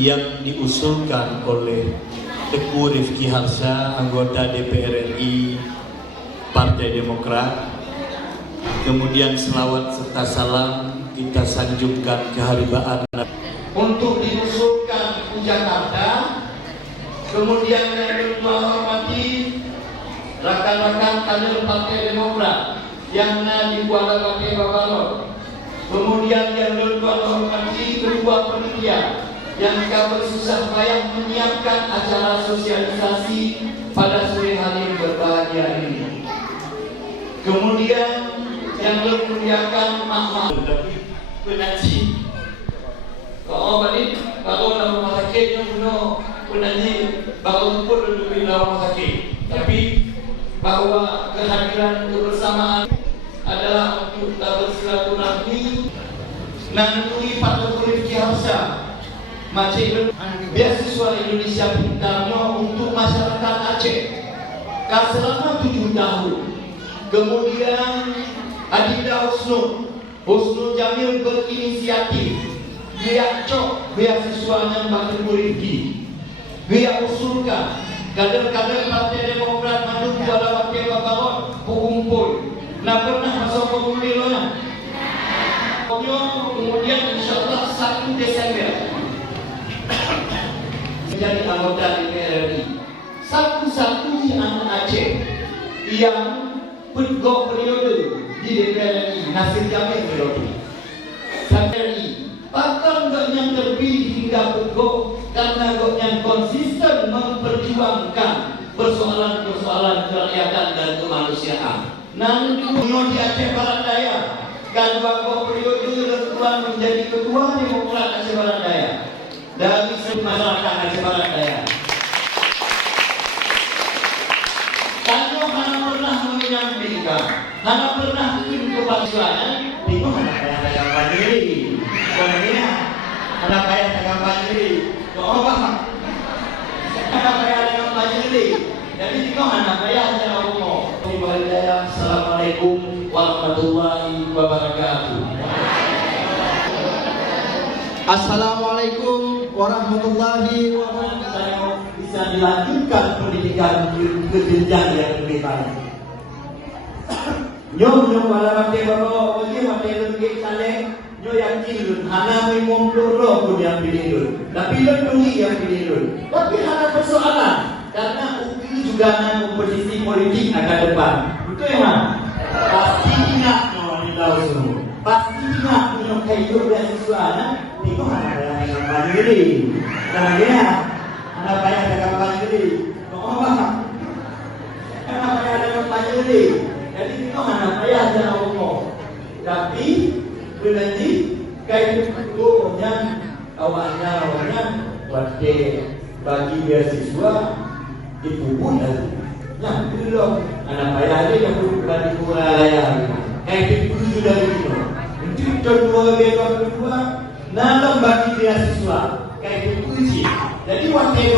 yang diusulkan oleh Teguh Rifki Harsha, anggota DPR RI Partai Demokrat. Kemudian selawat serta salam kita sanjungkan keharibaan untuk diusulkan ke Jakarta. Kemudian yang menghormati rakan-rakan kader Partai Demokrat yang di Kuala Partai Babalor. Kemudian yang menghormati kedua panitia yang bersusah payah menyiapkan acara sosialisasi pada sore hari berbahagia ini. Kemudian yang memuliakan mak-mak penanti. Kalau balik, kalau dalam rumah sakit yang punya penanti, baru pun duduk di dalam rumah sakit. Tapi bahwa kehadiran kebersamaan adalah untuk bersilaturahmi. Nanti Pak Rifki Harsha Macam beasiswa Indonesia Pintarnya untuk masyarakat Aceh selama 7 tahun. Kemudian Adinda Husnul Jamil berinisiatif dia cok beasiswanya Pak Rifki. Dia usulkan kader-kader Partai Demokrat maju pada wakil Babalon kumpul. Nah pernah masuk pemilunya. Kemudian insyaAllah 1 Desember menjadi anggota DPR RI. Satu-satunya anak Aceh yang pegok periode di DPR RI, Nasir Jamil periode. RI, bahkan gak yang terpilih hingga pegok karena gak yang konsisten memperjuangkan persoalan-persoalan kerakyatan dan kemanusiaan. Nanti di Aceh Barat Daya, kedua periode Tuan menjadi ketua Demokrat Aceh Barat Daya. Dari seluruh masyarakat Aceh Barat Daya. Kalau Hana pernah menyampaikan, Hana pernah bikin kepasuanan, bingung anak kaya tak pandiri. Kemudian anak kaya tak pandiri. Kau paham? Anak kaya tak pandiri. Jadi bingung anak kaya secara umum. Assalamualaikum warahmatullahi wabarakatuh. Assalamualaikum warahmatullahi wabarakatuh. Bisa dilanjutkan pendidikan ke jenjang yang lebih baik. Nyom pada waktu bapak mungkin waktu lebih saleh, nyo yakin hana memang dulu pun yang pilih. Tapi lebih yang pilih. Tapi hana persoalan karena UPI juga ada kompetisi politik akan depan. Betul ya mak? Pasti ingat di tahu semua. Pasti ingat punya kayu dan sesuatu. Itu anak yang mandiri. Karena anak banyak yang mandiri. Kau apa? Anak banyak yang mandiri. Jadi itu anak ayah yang umum. Tapi berarti kayu itu punya awalnya bagi beasiswa itu pun yang belum anak ayah dia yang belum bagi ayah. Kayu itu sudah begitu. Untuk kedua. Dalam bagi beasiswa kayak uji. Jadi waktu